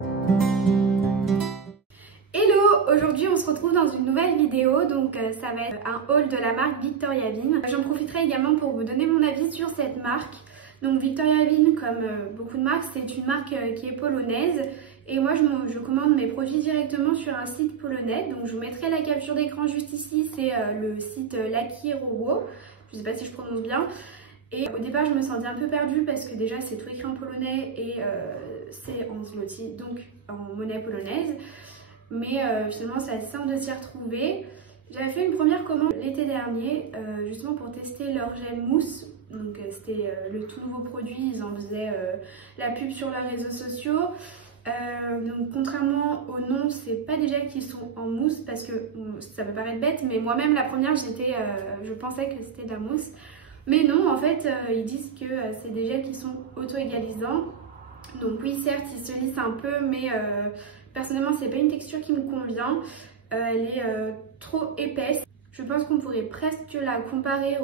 Hello! Aujourd'hui on se retrouve dans une nouvelle vidéo, donc ça va être un haul de la marque Victoria Vin. J'en profiterai également pour vous donner mon avis sur cette marque. Donc Victoria Vin, comme beaucoup de marques, c'est une marque qui est polonaise. Et moi je commande mes produits directement sur un site polonais. Donc je vous mettrai la capture d'écran juste ici, c'est le site Laki Rowo. Je ne sais pas si je prononce bien. Et au départ, je me sentais un peu perdue parce que déjà, c'est tout écrit en polonais et c'est en zloty, donc en monnaie polonaise. Mais finalement, c'est assez simple de s'y retrouver. J'avais fait une première commande l'été dernier, justement pour tester leur gel mousse. Donc c'était le tout nouveau produit, ils en faisaient la pub sur leurs réseaux sociaux. Donc contrairement au nom, c'est pas des gels qui sont en mousse parce que ça peut paraître bête, mais moi-même la première, je pensais que c'était de la mousse. Mais non, en fait, ils disent que c'est des gels qui sont auto-égalisants. Donc oui, certes, ils se lissent un peu, mais personnellement, c'est pas une texture qui me convient. Elle est trop épaisse. Je pense qu'on pourrait presque la comparer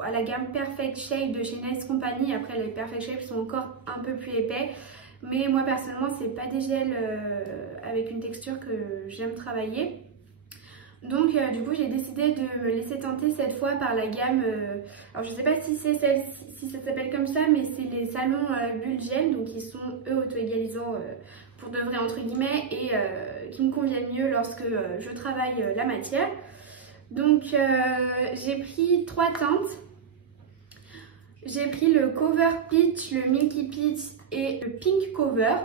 à la gamme Perfect Shape de chez Nice Company. Après, les Perfect Shape sont encore un peu plus épais. Mais moi, personnellement, c'est pas des gels avec une texture que j'aime travailler. Donc du coup j'ai décidé de me laisser tenter cette fois par la gamme, alors je sais pas si c'est si ça s'appelle comme ça, mais c'est les salons Bulle Gel, donc ils sont eux auto-égalisants pour de vrai entre guillemets et qui me conviennent mieux lorsque je travaille la matière. Donc j'ai pris 3 teintes. J'ai pris le Cover Peach, le Milky Peach et le Pink Cover.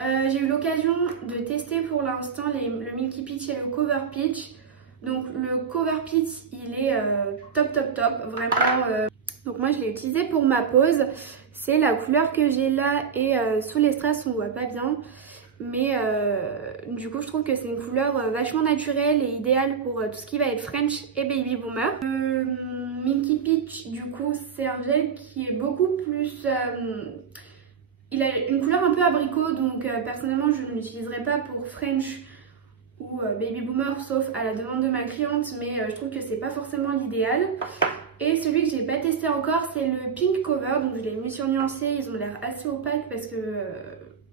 J'ai eu l'occasion de tester pour l'instant le Milky Peach et le Cover Peach. Donc le Cover Peach, il est top, vraiment. Donc moi je l'ai utilisé pour ma pose. C'est la couleur que j'ai là et sous les strass on voit pas bien. Mais du coup je trouve que c'est une couleur vachement naturelle et idéale pour tout ce qui va être French et Baby Boomer. Milky Peach du coup c'est un gel qui est beaucoup plus... il a une couleur un peu abricot, donc personnellement je ne l'utiliserai pas pour French ou Baby Boomer sauf à la demande de ma cliente, mais je trouve que c'est pas forcément l'idéal. Et celui que j'ai pas testé encore, c'est le Pink Cover, donc je l'ai mis sur nuancé. Ils ont l'air assez opaques parce que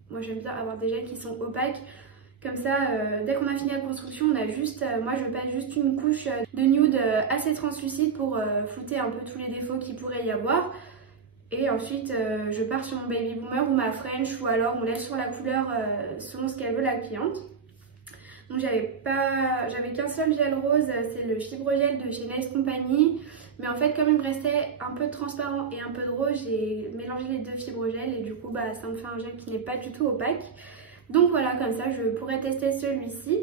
moi j'aime bien avoir des gels qui sont opaques. Comme ça, dès qu'on a fini la construction, on a juste, moi je passe juste une couche de nude assez translucide pour flouter un peu tous les défauts qu'il pourrait y avoir. Et ensuite, je pars sur mon Baby Boomer ou ma French, ou alors on laisse sur la couleur selon ce qu'elle veut la cliente. Donc j'avais qu'un seul gel rose, c'est le Fibrogel de chez Nice Company. Mais en fait, comme il me restait un peu de transparent et un peu de rose, j'ai mélangé les deux fibrogels et du coup, ça me fait un gel qui n'est pas du tout opaque. Donc voilà, comme ça, je pourrais tester celui-ci.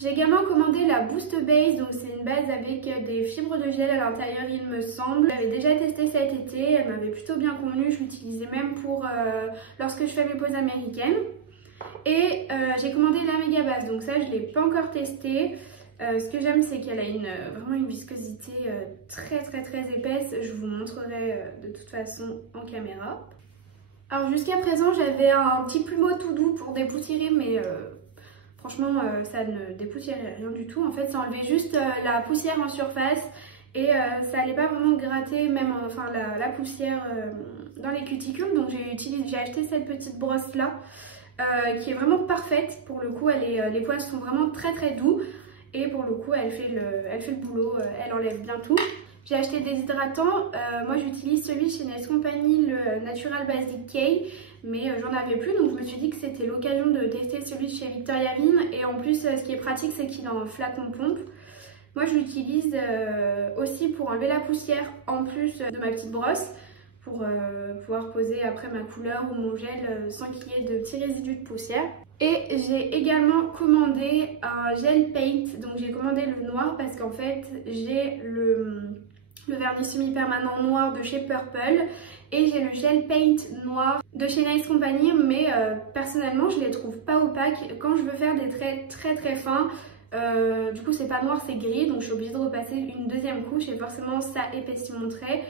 J'ai également commandé la Boost Base, donc c'est une base avec des fibres de gel à l'intérieur il me semble. J'avais déjà testé cet été, elle m'avait plutôt bien convenu, je l'utilisais même pour lorsque je fais mes poses américaines. Et j'ai commandé la méga base, donc ça je ne l'ai pas encore testé. Ce que j'aime c'est qu'elle a vraiment une viscosité très épaisse, je vous montrerai de toute façon en caméra. Alors jusqu'à présent j'avais un petit plumeau tout doux pour dépoussiérer, mais franchement ça ne dépoussiérait rien du tout. En fait ça enlevait juste la poussière en surface et ça n'allait pas vraiment gratter même la poussière dans les cuticules. Donc j'ai acheté cette petite brosse là qui est vraiment parfaite. Pour le coup les poils sont vraiment très doux et pour le coup elle fait le boulot, elle enlève bien tout. J'ai acheté des hydratants, moi j'utilise celui chez Nice Company, le Natural Basic K, mais j'en avais plus, donc je me suis dit que c'était l'occasion de tester celui chez Victoria Vin. Et en plus ce qui est pratique c'est qu'il est en flacon pompe. Moi je l'utilise aussi pour enlever la poussière en plus de ma petite brosse, pour pouvoir poser après ma couleur ou mon gel sans qu'il y ait de petits résidus de poussière. Et j'ai également commandé un gel paint, donc j'ai commandé le noir parce qu'en fait j'ai le vernis semi-permanent noir de chez Purple et j'ai le gel paint noir de chez Nice Company, mais personnellement je les trouve pas opaques. Quand je veux faire des traits très fins, du coup c'est pas noir, c'est gris, donc je suis obligée de repasser une deuxième couche et forcément ça épaissit mon trait.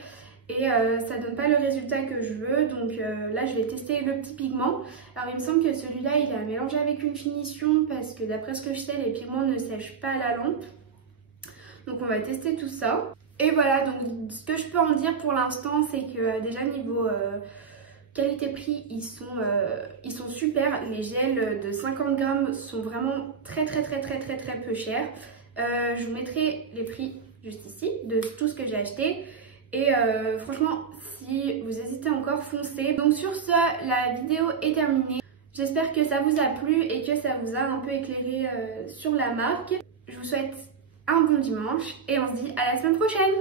Et ça donne pas le résultat que je veux, donc là je vais tester le petit pigment. Alors il me semble que celui-là il a mélangé avec une finition parce que d'après ce que je sais les pigments ne sèchent pas à la lampe. Donc on va tester tout ça. Et voilà, donc ce que je peux en dire pour l'instant c'est que déjà niveau Qualité-prix, ils sont super. Les gels de 50 grammes sont vraiment très peu chers. Je vous mettrai les prix juste ici de tout ce que j'ai acheté. Et franchement, si vous hésitez encore, foncez. Donc sur ce, la vidéo est terminée. J'espère que ça vous a plu et que ça vous a un peu éclairé sur la marque. Je vous souhaite un bon dimanche et on se dit à la semaine prochaine.